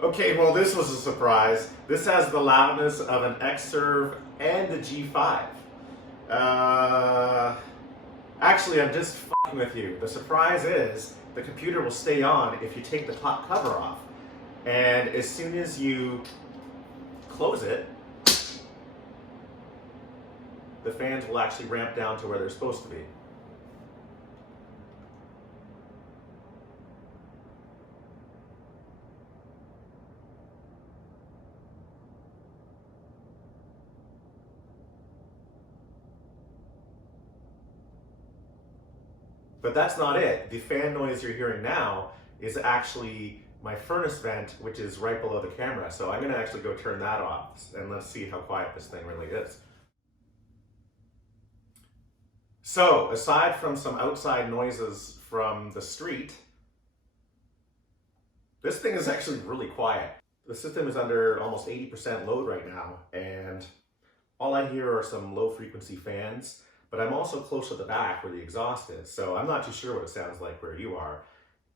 Okay, well this was a surprise. This has the loudness of an Xserve and a G5. Uh, Actually, I'm just fucking with you. The surprise is the computer will stay on if you take the top cover off. And as soon as you close it, the fans will actually ramp down to where they're supposed to be. But that's not it. The fan noise you're hearing now is actually my furnace vent, which is right below the camera. So I'm gonna actually go turn that off and let's see how quiet this thing really is. So aside from some outside noises from the street, this thing is actually really quiet. The system is under almost 80% load right now, and all I hear are some low frequency fans, but I'm also close to the back where the exhaust is, so I'm not too sure what it sounds like where you are.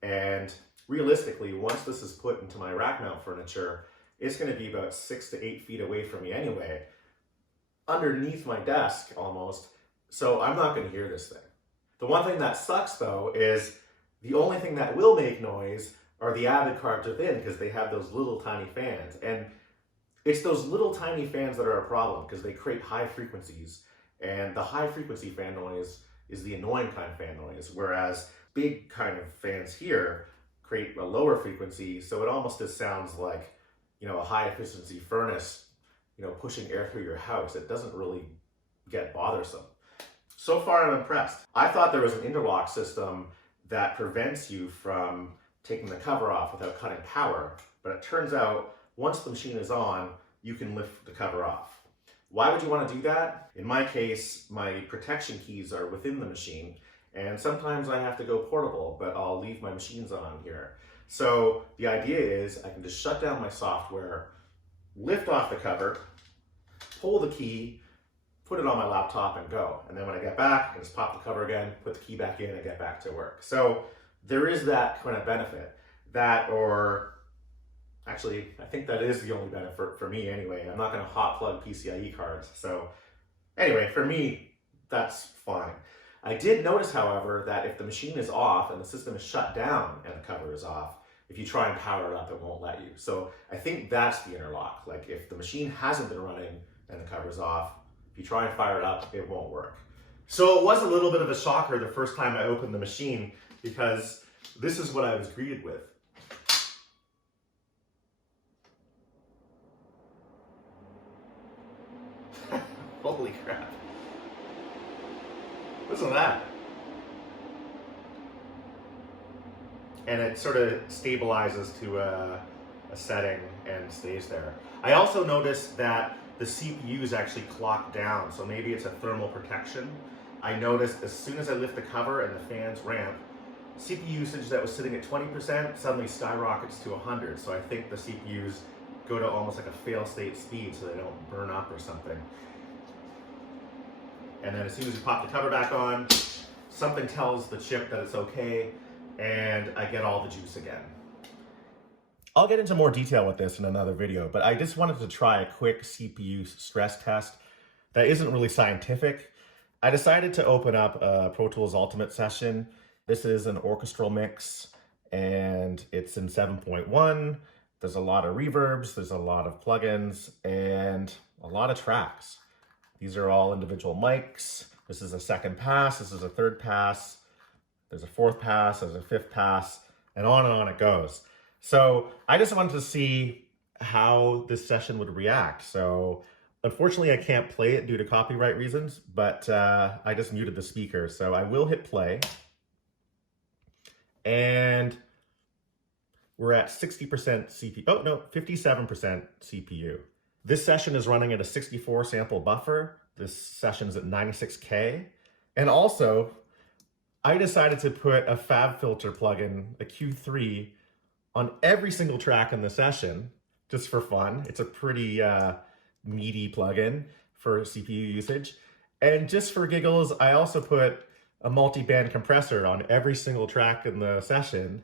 And realistically, once this is put into my rack mount furniture, it's gonna be about 6 to 8 feet away from me anyway, underneath my desk almost, so I'm not gonna hear this thing. The one thing that sucks though is the only thing that will make noise are the Avid cards within, because they have those little tiny fans. And it's those little tiny fans that are a problem because they create high frequencies. And the high frequency fan noise is the annoying kind of fan noise, whereas big kind of fans here create a lower frequency, so it almost just sounds like, you know, a high efficiency furnace, you know, pushing air through your house. It doesn't really get bothersome. So far, I'm impressed. I thought there was an interlock system that prevents you from taking the cover off without cutting power, but it turns out once the machine is on, you can lift the cover off. Why would you want to do that? In my case, my protection keys are within the machine, and sometimes I have to go portable, but I'll leave my machines on here. So the idea is I can just shut down my software, lift off the cover, pull the key, put it on my laptop and go. And then when I get back, I can just pop the cover again, put the key back in and get back to work. So there is that kind of benefit. That, or actually, I think that is the only benefit for me anyway. I'm not gonna hot plug PCIe cards. So anyway, for me, that's fine. I did notice, however, that if the machine is off and the system is shut down and the cover is off, if you try and power it up, it won't let you. So I think that's the interlock. Like if the machine hasn't been running and the cover's off, if you try and fire it up, it won't work. So it was a little bit of a shocker the first time I opened the machine, because this is what I was greeted with. Holy crap. Listen to that. And it sort of stabilizes to a setting and stays there. I also noticed that the CPU is actually clocked down, so maybe it's a thermal protection. I noticed as soon as I lift the cover and the fans ramp, CPU usage that was sitting at 20% suddenly skyrockets to 100. So I think the CPUs go to almost like a fail-state speed so they don't burn up or something. And then as soon as you pop the cover back on, something tells the chip that it's okay, and I get all the juice again. I'll get into more detail with this in another video, but I just wanted to try a quick CPU stress test that isn't really scientific. I decided to open up a Pro Tools Ultimate session. This is an orchestral mix, and it's in 7.1. There's a lot of reverbs, there's a lot of plugins, and a lot of tracks. These are all individual mics. This is a second pass, this is a third pass, there's a fourth pass, there's a fifth pass, and on it goes. So I just wanted to see how this session would react. So unfortunately I can't play it due to copyright reasons, but I just muted the speaker. So I will hit play. And we're at 60% CPU, oh no, 57% CPU. This session is running at a 64 sample buffer. This session is at 96K. And also, I decided to put a FabFilter plugin, a Q3, on every single track in the session, just for fun. It's a pretty meaty plugin for CPU usage. And just for giggles, I also put a multi-band compressor on every single track in the session.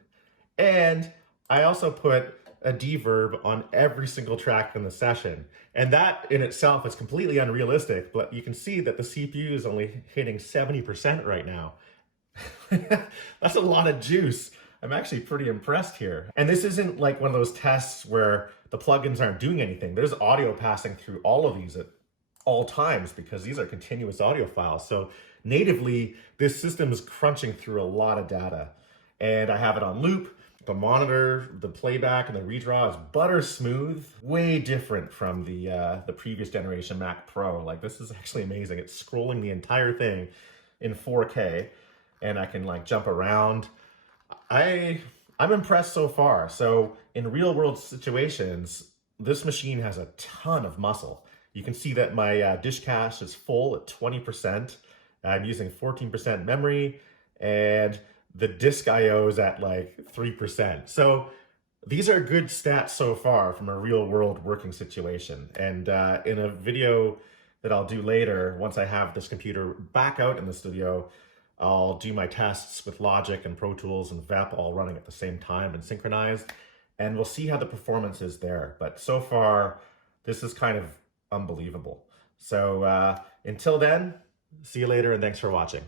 And I also put a deverb on every single track in the session. And that in itself is completely unrealistic, but you can see that the CPU is only hitting 70% right now. That's a lot of juice. I'm actually pretty impressed here. And this isn't like one of those tests where the plugins aren't doing anything. There's audio passing through all of these at all times because these are continuous audio files. So natively, this system is crunching through a lot of data. And I have it on loop. The monitor, the playback, and the redraw is butter smooth. Way different from the previous generation Mac Pro. Like, this is actually amazing. It's scrolling the entire thing in 4K, and I can like jump around. I'm impressed so far. So in real world situations, this machine has a ton of muscle. You can see that my disk cache is full at 20%. I'm using 14% memory, and the disk I/O is at like 3%. So these are good stats so far from a real world working situation. And in a video that I'll do later, once I have this computer back out in the studio, I'll do my tests with Logic and Pro Tools and VEP all running at the same time and synchronized, and we'll see how the performance is there. But so far, this is kind of unbelievable. So until then, see you later, and thanks for watching.